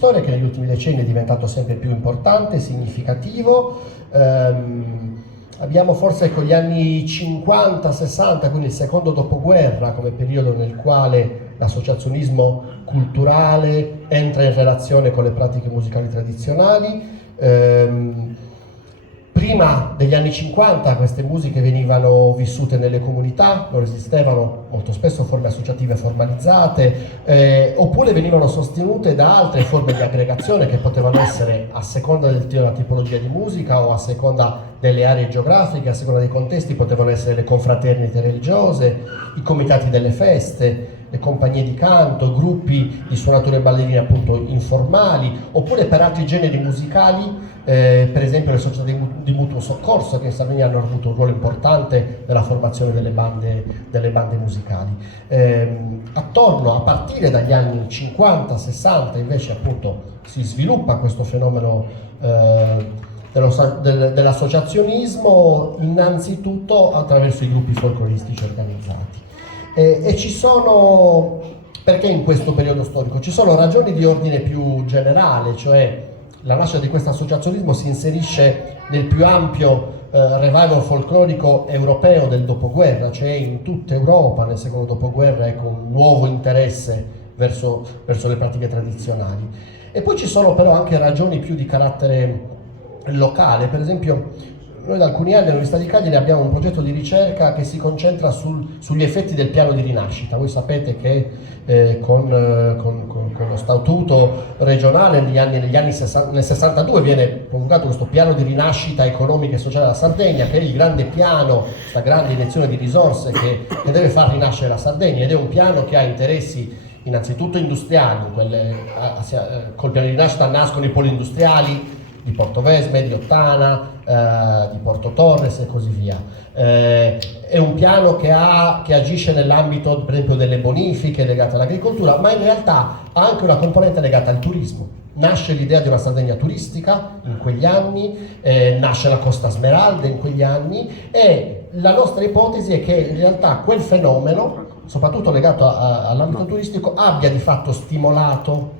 storia che negli ultimi decenni è diventato sempre più importante, significativo. Abbiamo forse con gli anni 50-60, quindi il secondo dopoguerra, come periodo nel quale l'associazionismo culturale entra in relazione con le pratiche musicali tradizionali. Prima degli anni 50 queste musiche venivano vissute nelle comunità, non esistevano molto spesso forme associative formalizzate, oppure venivano sostenute da altre forme di aggregazione che potevano essere, a seconda della tipologia di musica o a seconda delle aree geografiche, a seconda dei contesti, potevano essere le confraternite religiose, i comitati delle feste, le compagnie di canto, gruppi di suonatori e ballerini appunto informali, oppure per altri generi musicali, per esempio le società di mutuo soccorso, che in Sardegna hanno avuto un ruolo importante nella formazione delle bande musicali. A partire dagli anni 50-60 invece appunto si sviluppa questo fenomeno dell'associazionismo, innanzitutto attraverso i gruppi folcloristici organizzati. E ci sono, perché in questo periodo storico? Ci sono ragioni di ordine più generale, cioè la nascita di questo associazionismo si inserisce nel più ampio revival folclorico europeo del dopoguerra, cioè in tutta Europa nel secondo dopoguerra ecco un nuovo interesse verso le pratiche tradizionali. E poi ci sono però anche ragioni più di carattere locale, per esempio noi da alcuni anni all'Università di Cagliari abbiamo un progetto di ricerca che si concentra sugli effetti del piano di rinascita. Voi sapete che con lo statuto regionale nel 62 viene promulgato questo piano di rinascita economica e sociale della Sardegna, che è il grande piano, questa grande iniezione di risorse che deve far rinascere la Sardegna, ed è un piano che ha interessi innanzitutto industriali. Col piano di rinascita nascono i poli industriali di Portovesme, di Ottana, di Porto Torres e così via. È un piano che agisce nell'ambito per esempio delle bonifiche legate all'agricoltura, ma in realtà ha anche una componente legata al turismo. Nasce l'idea di una Sardegna turistica in quegli anni, nasce la Costa Smeralda in quegli anni, e la nostra ipotesi è che in realtà quel fenomeno, soprattutto legato all'ambito turistico, abbia di fatto stimolato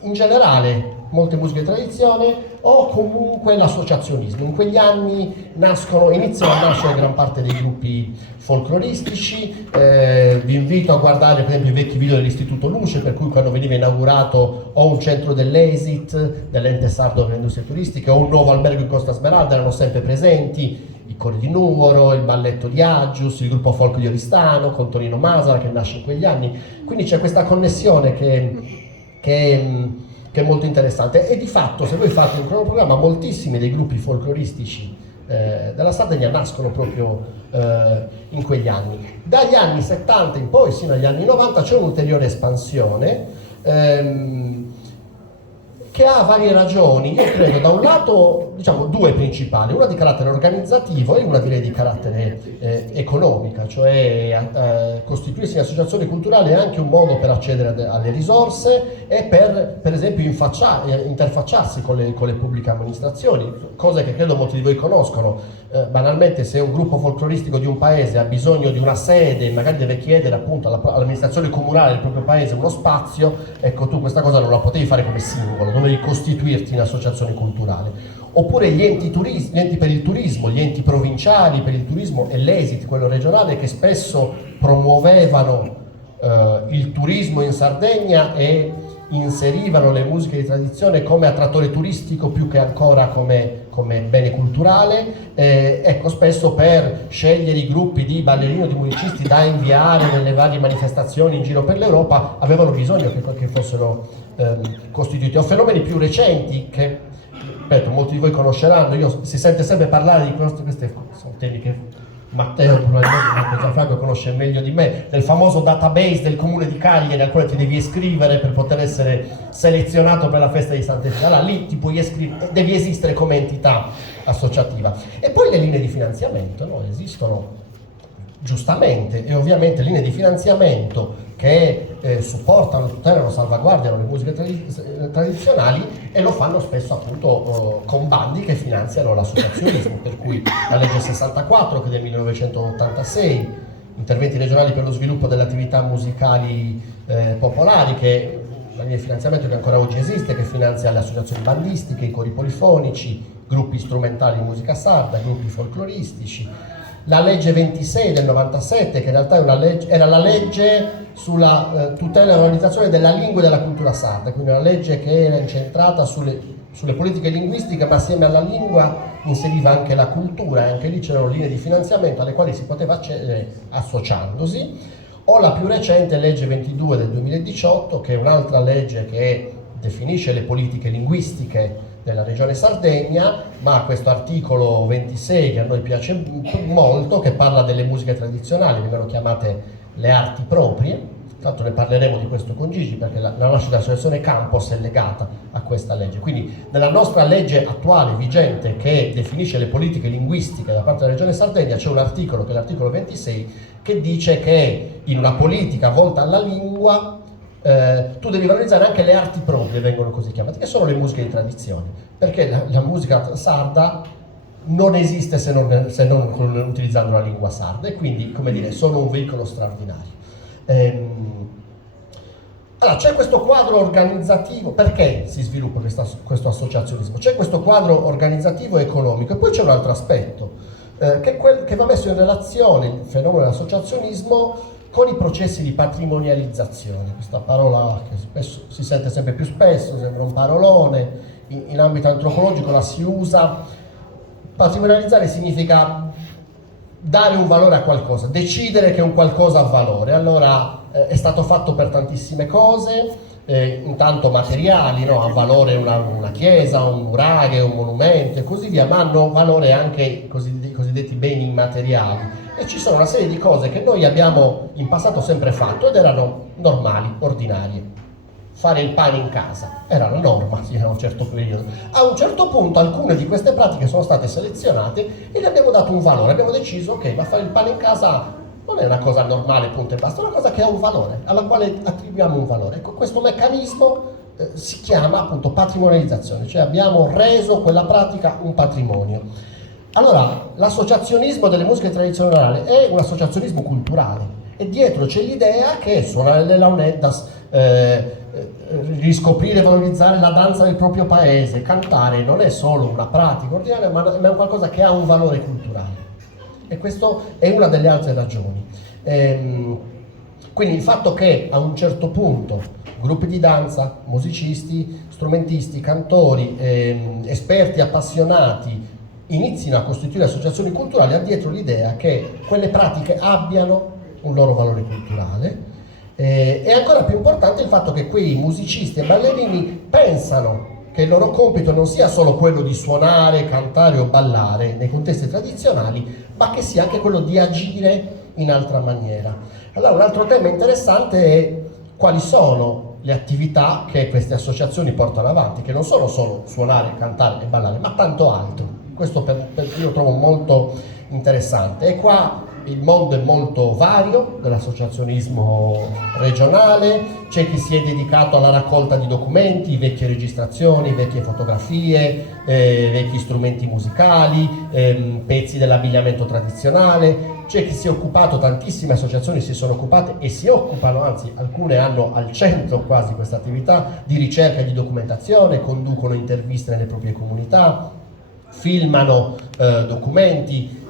in generale molte musiche di tradizione o comunque l'associazionismo. In quegli anni iniziano a nascere gran parte dei gruppi folcloristici. Vi invito a guardare per esempio i vecchi video dell'Istituto Luce, per cui quando veniva inaugurato o un centro dell'ESIT, dell'ente sardo delle industrie turistiche, o un nuovo albergo in Costa Smeralda, erano sempre presenti i cori di Nuoro, il balletto di Aggius, il gruppo folk di Oristano con Tonino Masara che nasce in quegli anni. Quindi c'è questa connessione che è molto interessante, e di fatto se voi fate un cronoprogramma moltissimi dei gruppi folcloristici della Sardegna nascono proprio in quegli anni. Dagli anni 70 in poi sino agli anni 90 c'è un'ulteriore espansione che ha varie ragioni. Io credo da un lato diciamo due principali, una di carattere organizzativo e una direi di carattere economica, cioè costituirsi in associazione culturale è anche un modo per accedere alle risorse e per esempio interfacciarsi con le pubbliche amministrazioni, cose che credo molti di voi conoscono. Banalmente, se un gruppo folcloristico di un paese ha bisogno di una sede, magari deve chiedere appunto all'amministrazione comunale del proprio paese uno spazio, ecco, tu questa cosa non la potevi fare come singolo, dovevi costituirti in associazione culturale. Oppure gli enti per il turismo, gli enti provinciali per il turismo e l'ESIT, quello regionale, che spesso promuovevano il turismo in Sardegna e inserivano le musiche di tradizione come attrattore turistico più che ancora come bene culturale. Ecco, spesso per scegliere i gruppi di ballerini o di musicisti da inviare nelle varie manifestazioni in giro per l'Europa avevano bisogno che fossero costituiti. O fenomeni più recenti che, ripeto, molti di voi conosceranno, si sente sempre parlare di queste sono temi che Matteo probabilmente Gianfranco conosce meglio di me, del famoso database del comune di Cagliari al quale ti devi iscrivere per poter essere selezionato per la festa di Sant'Effilia. Allora, lì ti puoi devi esistere come entità associativa. E poi le linee di finanziamento, no? Esistono giustamente, e ovviamente linee di finanziamento che supportano, tutelano, salvaguardano le musiche tradizionali, e lo fanno spesso appunto con bandi che finanziano l'associazionismo, per cui la legge 64 che è del 1986, interventi regionali per lo sviluppo delle attività musicali popolari, che una linea di finanziamento che ancora oggi esiste, che finanzia le associazioni bandistiche, i cori polifonici, gruppi strumentali di musica sarda, gruppi folcloristici. La legge 26 del 97, che in realtà era la legge sulla tutela e valorizzazione della lingua e della cultura sarda, quindi una legge che era incentrata sulle politiche linguistiche, ma assieme alla lingua inseriva anche la cultura, e anche lì c'erano linee di finanziamento alle quali si poteva accedere associandosi. O la più recente legge 22 del 2018, che è un'altra legge che definisce le politiche linguistiche della regione Sardegna, ma questo articolo 26 che a noi piace molto, che parla delle musiche tradizionali, vengono chiamate le arti proprie. Tanto ne parleremo di questo con Gigi, perché la nascita dell'associazione Campos è legata a questa legge. Quindi nella nostra legge attuale, vigente, che definisce le politiche linguistiche da parte della regione Sardegna, c'è un articolo, che è l'articolo 26, che dice che in una politica volta alla lingua tu devi valorizzare anche le arti proprie, vengono così chiamate, che sono le musiche di tradizione, perché la musica sarda non esiste se non utilizzando la lingua sarda, e quindi, come dire, sono un veicolo straordinario. Allora, c'è questo quadro organizzativo. Perché si sviluppa questo associazionismo? C'è questo quadro organizzativo e economico, e poi c'è un altro aspetto che va messo in relazione, il fenomeno dell'associazionismo, con i processi di patrimonializzazione. Questa parola che spesso si sente sempre più spesso, sembra un parolone, in ambito antropologico la si usa. Patrimonializzare significa dare un valore a qualcosa, decidere che un qualcosa ha valore. Allora è stato fatto per tantissime cose, intanto materiali, no? Ha valore una chiesa, un nuraghe, un monumento e così via, ma hanno valore anche i cosiddetti beni immateriali. E ci sono una serie di cose che noi abbiamo in passato sempre fatto ed erano normali, ordinarie. Fare il pane in casa era la norma fino a un certo periodo. A un certo punto alcune di queste pratiche sono state selezionate e le abbiamo dato un valore. Abbiamo deciso che fare il pane in casa non è una cosa normale, punto e basta, è una cosa che ha un valore, alla quale attribuiamo un valore. Ecco, questo meccanismo si chiama appunto patrimonializzazione, cioè abbiamo reso quella pratica un patrimonio. Allora, l'associazionismo delle musiche tradizionali è un associazionismo culturale, e dietro c'è l'idea che suonare le launeddas, riscoprire e valorizzare la danza del proprio paese, cantare non è solo una pratica ordinaria, ma è qualcosa che ha un valore culturale. E questo è una delle altre ragioni. Quindi il fatto che a un certo punto gruppi di danza, musicisti, strumentisti, cantori, esperti appassionati inizino a costituire associazioni culturali, ha dietro l'idea che quelle pratiche abbiano un loro valore culturale. È ancora più importante il fatto che quei musicisti e ballerini pensano che il loro compito non sia solo quello di suonare, cantare o ballare nei contesti tradizionali, ma che sia anche quello di agire in altra maniera. Allora, un altro tema interessante è quali sono le attività che queste associazioni portano avanti, che non sono solo suonare, cantare e ballare, ma tanto altro. Questo io trovo molto interessante. E qua il mondo è molto vario dell'associazionismo regionale. C'è chi si è dedicato alla raccolta di documenti, vecchie registrazioni, vecchie fotografie, vecchi strumenti musicali, pezzi dell'abbigliamento tradizionale. C'è chi si è occupato, tantissime associazioni si sono occupate e si occupano, anzi alcune hanno al centro quasi questa attività di ricerca e di documentazione, conducono interviste nelle proprie comunità, filmano documenti.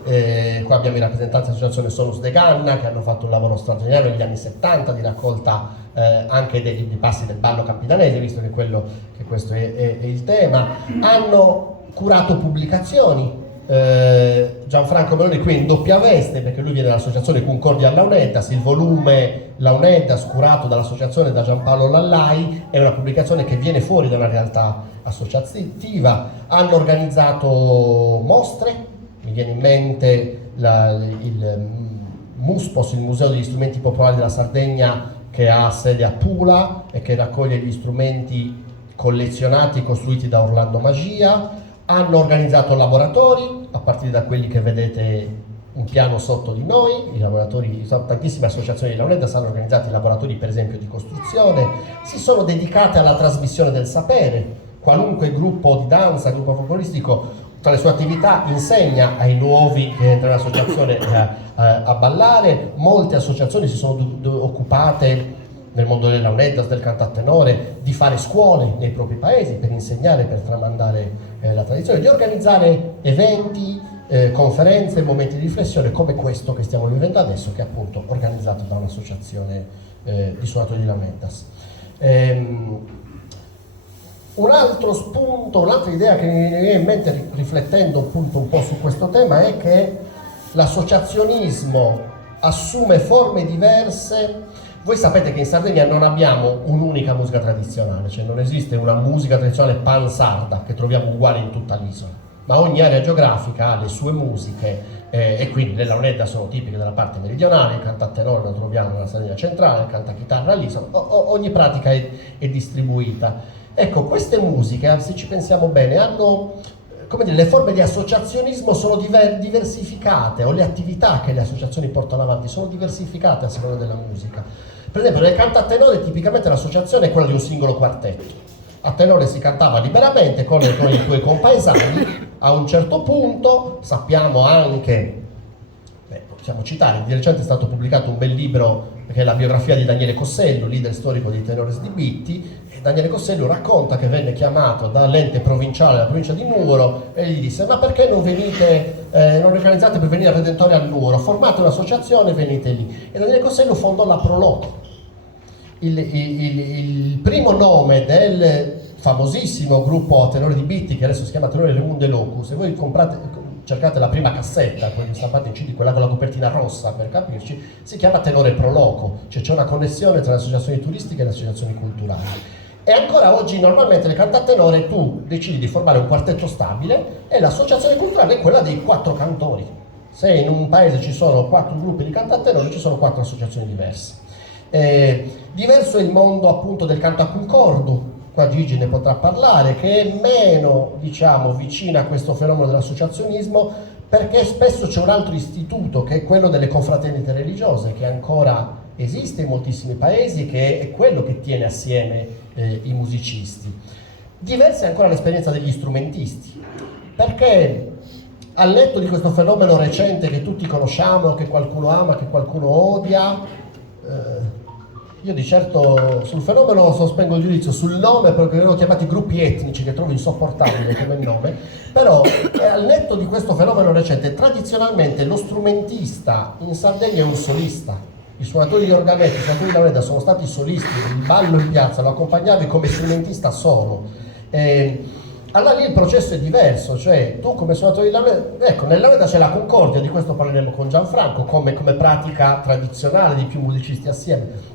Qua abbiamo i rappresentanti dell'associazione Sonus de Ganna, che hanno fatto un lavoro straordinario negli anni 70 di raccolta anche dei passi del ballo campidanese, visto che questo è il tema. Hanno curato pubblicazioni. Gianfranco Meloni qui in doppia veste, perché lui viene dall'associazione Concordia Launeddas. Il volume Launeddas, curato dall'associazione da Giampaolo Lallai, è una pubblicazione che viene fuori da una realtà associativa. Hanno organizzato mostre. Mi viene in mente il MUSPOS, il Museo degli Strumenti Popolari della Sardegna, che ha sede a Pula e che raccoglie gli strumenti collezionati costruiti da Orlando Magia. Hanno organizzato laboratori, a partire da quelli che vedete un piano sotto di noi. I laboratori, tantissime associazioni di Launeddas hanno organizzato i laboratori, per esempio, di costruzione. Si sono dedicate alla trasmissione del sapere. Qualunque gruppo di danza, gruppo folcloristico, tra le sue attività insegna ai nuovi che entrano in associazione a ballare. Molte associazioni si sono occupate nel mondo della Launeddas, del cantatenore, di fare scuole nei propri paesi per insegnare, per tramandare la tradizione, di organizzare eventi, conferenze, momenti di riflessione come questo che stiamo vivendo adesso, che è appunto organizzato da un'associazione di suonatori di Launeddas. Un altro spunto, un'altra idea che mi viene in mente riflettendo appunto un po' su questo tema è che l'associazionismo assume forme diverse. Voi sapete che in Sardegna non abbiamo un'unica musica tradizionale, cioè non esiste una musica tradizionale pansarda che troviamo uguale in tutta l'isola, ma ogni area geografica ha le sue musiche e quindi le Launeddas sono tipiche della parte meridionale, il cantatenore lo troviamo nella Sardegna centrale, il cantachitarra all'isola, ogni pratica è distribuita. Ecco, queste musiche, se ci pensiamo bene, hanno, come dire, le forme di associazionismo sono diversificate, o le attività che le associazioni portano avanti sono diversificate a seconda della musica. Per esempio, nel cantatenore tipicamente l'associazione è quella di un singolo quartetto. A tenore si cantava liberamente con i tuoi compaesani, a un certo punto sappiamo anche, possiamo citare, di recente è stato pubblicato un bel libro che è la biografia di Daniele Cossello, leader storico di Tenores di Bitti. Daniele Cossello racconta che venne chiamato dall'ente provinciale della provincia di Nuoro e gli disse: ma perché non venite, non organizzate per venire a Redentore a Nuoro, formate un'associazione e venite lì. E Daniele Cossello fondò la Proloco, il primo nome del famosissimo gruppo a tenore di Bitti, che adesso si chiama Tenore Remunde Locus. Se voi cercate la prima cassetta, quella stampata in CD, quella con la copertina rossa per capirci, si chiama Tenore Proloco, cioè c'è una connessione tra le associazioni turistiche e le associazioni culturali. E ancora oggi normalmente nel cantatenore tu decidi di formare un quartetto stabile e l'associazione culturale è quella dei 4 cantori. Se in un paese ci sono 4 gruppi di cantatenore, ci sono 4 associazioni diverse. Diverso è il mondo appunto del canto a concordo, qua Gigi ne potrà parlare, che è meno, diciamo, vicina a questo fenomeno dell'associazionismo, perché spesso c'è un altro istituto che è quello delle confraternite religiose, che ancora esiste in moltissimi paesi, che è quello che tiene assieme i musicisti. Diversa è ancora l'esperienza degli strumentisti, perché al netto di questo fenomeno recente che tutti conosciamo, che qualcuno ama, che qualcuno odia, io di certo sul fenomeno sospendo il giudizio, sul nome perché vengono chiamati gruppi etnici, che trovo insopportabile come nome, però al netto di questo fenomeno recente, tradizionalmente lo strumentista in Sardegna è un solista. I suonatori di organetto, i suonatori di Launeddas sono stati solisti, il ballo in piazza lo accompagnavi come strumentista solo. Allora lì il processo è diverso, cioè tu come suonatore di Launeddas, ecco, nel Launeddas c'è la concordia, di questo parleremo con Gianfranco, come pratica tradizionale di più musicisti assieme.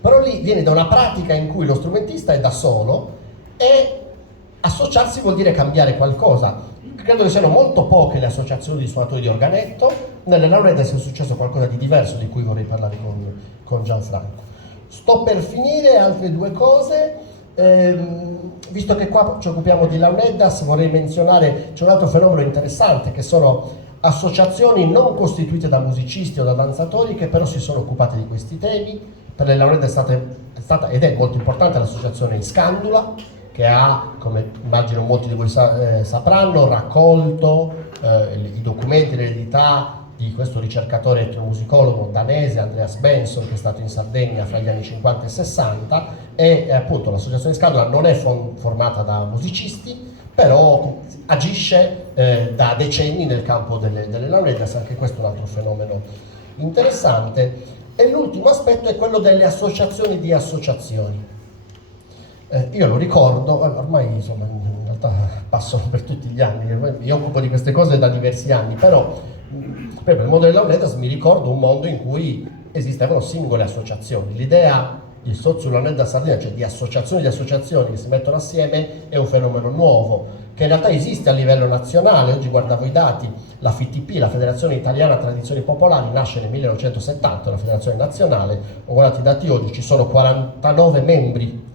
Però lì viene da una pratica in cui lo strumentista è da solo e associarsi vuol dire cambiare qualcosa. Credo che siano molto poche le associazioni di suonatori di organetto, nelle Launeddas è successo qualcosa di diverso di cui vorrei parlare con Gianfranco. Sto per finire, altre 2 cose, visto che qua ci occupiamo di Launeddas vorrei menzionare, c'è un altro fenomeno interessante che sono associazioni non costituite da musicisti o da danzatori che però si sono occupate di questi temi. Per le Launeddas è stata ed è molto importante l'associazione Iscandula, che ha, come immagino molti di voi sapranno, raccolto i documenti, l'eredità di questo ricercatore etnomusicologo danese, Andreas Benson, che è stato in Sardegna fra gli anni 50 e 60, e appunto l'associazione Iscandula non è formata da musicisti, però agisce da decenni nel campo delle Launeddas, anche questo è un altro fenomeno interessante. E l'ultimo aspetto è quello delle associazioni di associazioni. Io lo ricordo, ormai insomma in realtà passano per tutti gli anni, mi occupo di queste cose da diversi anni, però per il mondo delle Launeddas mi ricordo un mondo in cui esistevano singole associazioni. L'idea di Sozu Launeddas Sardegna, cioè di associazioni che si mettono assieme, è un fenomeno nuovo, che in realtà esiste a livello nazionale. Oggi guardavo i dati, la FITP, la Federazione Italiana Tradizioni Popolari, nasce nel 1970, una federazione nazionale. Ho guardato i dati oggi, ci sono 49 membri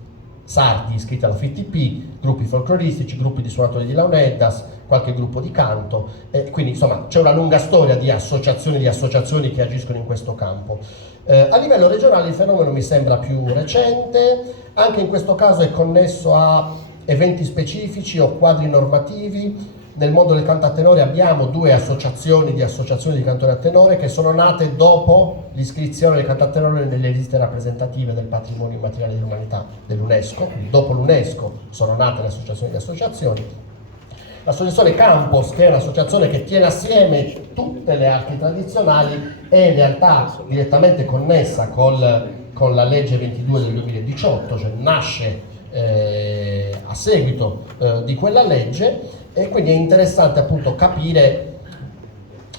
sardi iscritti alla FITP, gruppi folcloristici, gruppi di suonatori di Launeddas, qualche gruppo di canto, quindi insomma c'è una lunga storia di associazioni che agiscono in questo campo. A livello regionale il fenomeno mi sembra più recente, anche in questo caso è connesso a eventi specifici o quadri normativi. nel mondo del canto a tenore abbiamo 2 associazioni di cantori a tenore che sono nate dopo l'iscrizione del canto a tenore nelle liste rappresentative del patrimonio immateriale dell'umanità dell'UNESCO. Quindi dopo l'UNESCO sono nate le associazioni di associazioni. L'associazione Campos, che è un'associazione che tiene assieme tutte le arti tradizionali, è in realtà direttamente connessa con la legge 22 del 2018, cioè nasce a seguito di quella legge, e quindi è interessante appunto capire.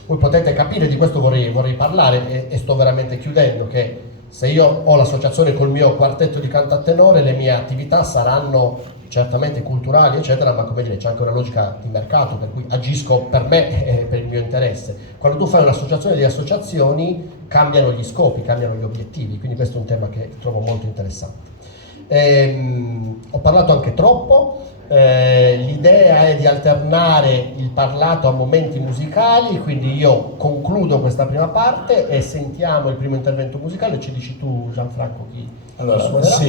Voi potete capire, di questo vorrei parlare, e sto veramente chiudendo, che se io ho l'associazione col mio quartetto di canto a tenore, le mie attività saranno certamente culturali eccetera, ma come dire, c'è anche una logica di mercato per cui agisco per me e per il mio interesse. Quando tu fai un'associazione di associazioni cambiano gli scopi, cambiano gli obiettivi, quindi questo è un tema che trovo molto interessante. Ho parlato anche troppo. L'idea è di alternare il parlato a momenti musicali, quindi io concludo questa prima parte e sentiamo il primo intervento musicale. Ci dici tu, Gianfranco, chi allora, suonerà? sì.